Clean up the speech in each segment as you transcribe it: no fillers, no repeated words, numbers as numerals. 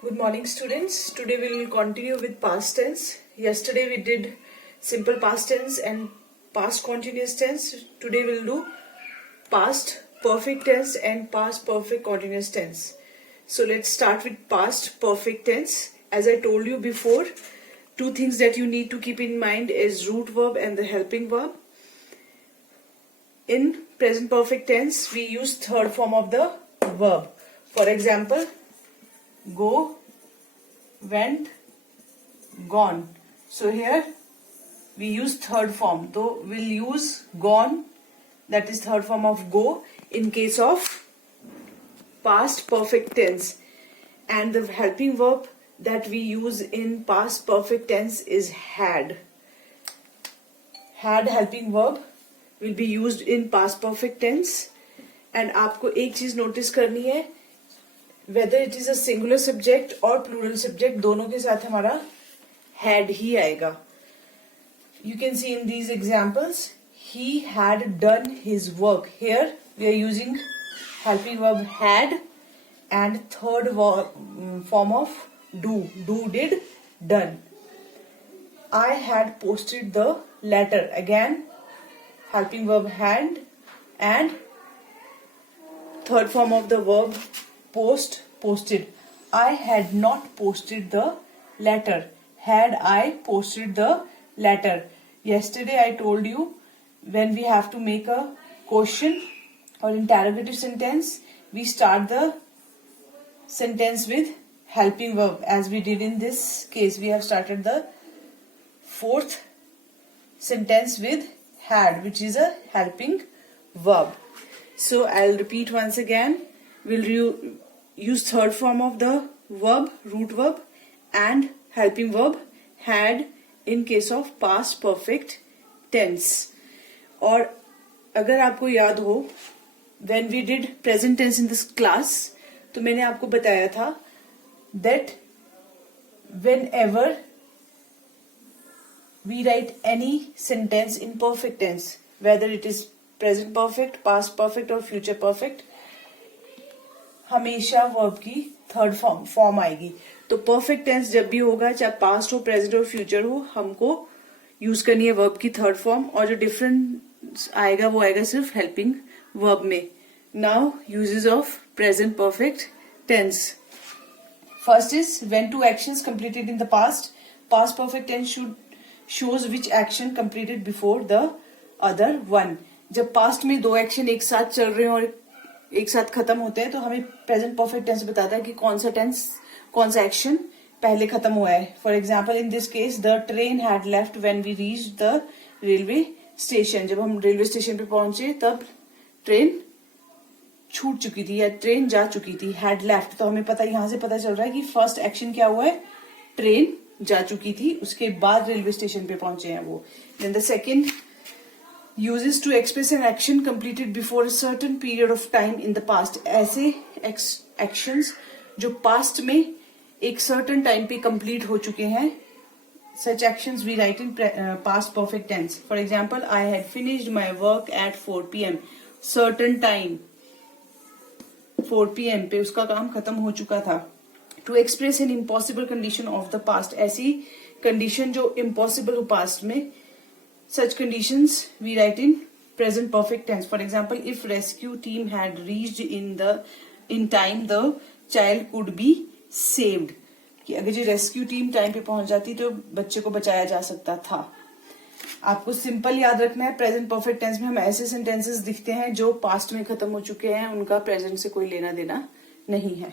Good morning, students. Today we will continue with past tense. Yesterday we did simple past tense and past continuous tense. Today we will do past perfect tense and past perfect continuous tense. So let's start with past perfect tense. As I told you before, two things that you need to keep in mind is root verb and the helping verb. In present perfect tense, we use third form of the verb. For example, go, went, gone. So here we use third form. Though we'll use gone, that is third form of go in case of past perfect tense. And the helping verb that we use in past perfect tense is had. Had helping verb will be used in past perfect tense. And आपको एक चीज notice करनी है, whether it is a singular subject or plural subject, दोनों के साथ हमारा had ही आएगा. You can see in these examples, he had done his work. Here we are using helping verb had and third form of do. Do, did, done. I had posted the letter. Again, helping verb had and third form of the verb post, posted. I had not posted the letter. Had I posted the letter? Yesterday I told you when we have to make a question or interrogative sentence, we start the sentence with helping verb. As we did in this case, we have started the fourth sentence with had, which is a helping verb. So I'll repeat once again. We'll use third form of the verb, root verb, and helping verb had in case of past perfect tense. और अगर आपको याद हो, when we did present tense in this class, तो मैंने आपको बताया था that whenever we write any sentence in perfect tense, whether it is present perfect, past perfect और future perfect, हमेशा वर्ब की थर्ड फॉर्म आएगी. तो परफेक्ट टेंस जब भी होगा, चाहे पास्ट हो, प्रेजेंट हो, फ्यूचर हो, हमको यूज करनी है वर्ब की थर्ड फॉर्म. और जो डिफरेंस आएगा वो आएगा सिर्फ हेल्पिंग वर्ब में. Now uses of present perfect tense. First is when two actions completed in the past. Past perfect tense should shows which action completed before the other one. जब past में दो action एक साथ चल रहे हैं और एक साथ खत्म होते हैं, तो हमें प्रेजेंट परफेक्ट टेंस बताता है कि कौन सा एक्शन पहले खत्म हुआ है. For example in this case, the train had left when we reach the railway station. जब हम रेलवे स्टेशन पे पहुंचे तब ट्रेन छूट चुकी थी या ट्रेन जा चुकी थी. हैड लेफ्ट, तो हमें यहां से पता चल रहा है कि फर्स्ट एक्शन क्या हुआ है, ट्रेन जा चुकी थी, उसके बाद रेलवे स्टेशन पे पहुंचे हैं वो. Then the second uses to express an action completed before a certain period of time in the past. ऐसे actions जो past में एक certain time पे complete हो चुके हैं, such actions we write in past perfect tense. For example, I had finished my work at 4 p.m. certain time 4 p.m. पे उसका काम खत्म हो चुका था. To express an impossible condition of the past, ऐसी condition जो impossible हो past में, such conditions we write in present perfect tense. For example, if rescue team had reached in time, the child could be saved. कि अगर जो rescue team time पे पहुंच जाती तो बच्चे को बचाया जा सकता था. आपको सिंपल याद रखना है, प्रेजेंट परफेक्ट टेंस में हम ऐसे सेंटेंसेस दिखते हैं जो पास्ट में खत्म हो चुके हैं, उनका प्रेजेंट से कोई लेना देना नहीं है.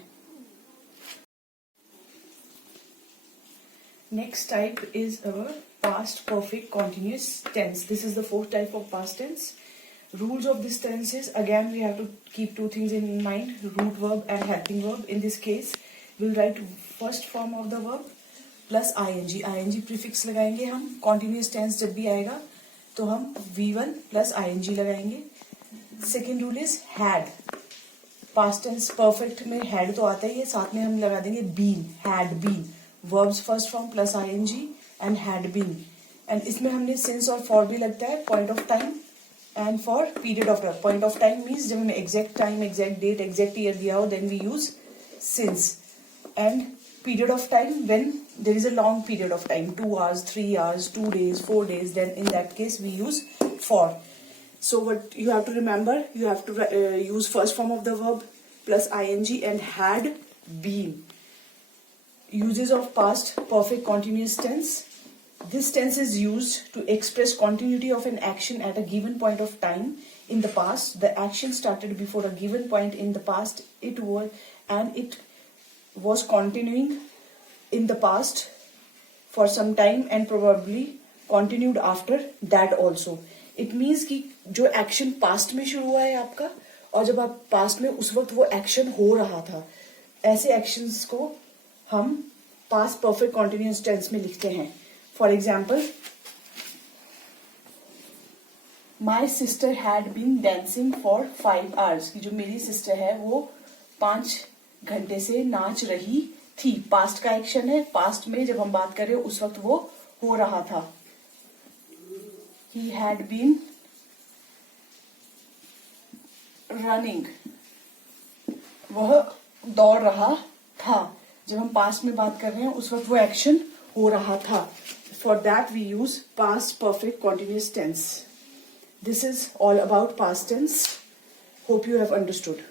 Next type is our past perfect continuous tense. This is the fourth type of past tense. Rules of this tense is, again we have to keep two things in mind, root verb and helping verb. In this case, we'll write first form of the verb plus ing. ing prefix लगाएंगे हम. Continuous tense जब भी आएगा तो हम v1 plus ing लगाएंगे. Second rule is had. Past tense perfect में had तो आता ही है, साथ में हम लगा देंगे been, had been. Verbs first form plus ing and had been. And इसमें हमने since और for भी लगता है, point of time and for period of time. Point of time means जब हमें exact time, exact date, exact year दिया हो, then we use since. And period of time when there is a long period of time, 2 hours, 3 hours, 2 days, 4 days, then in that case we use for. So what you have to remember, you have to use first form of the verb plus ing and had been. Uses of past perfect continuous tense. This tense is used to express continuity of an action at a given point of time in the past. The action started before a given point in the past. It was continuing in the past for some time and probably continued after that also. It means कि जो action past में शुरू हुआ है आपका, और जब आप पास्ट में उस वक्त वो एक्शन हो रहा था, ऐसे एक्शंस को हम पास्ट परफेक्ट कॉन्टिन्यूअस टेंस में लिखते हैं. For example, my sister had been dancing for 5 hours. कि जो मेरी सिस्टर है वो 5 घंटे से नाच रही थी. पास्ट का एक्शन है, पास्ट में जब हम बात कर रहे हो उस वक्त वो हो रहा था. He had been running. वह दौड़ रहा था. जब हम पास्ट में बात कर रहे हैं उस वक्त वो एक्शन हो रहा था. For that we use past perfect continuous tense. This is all about past tense. Hope you have understood.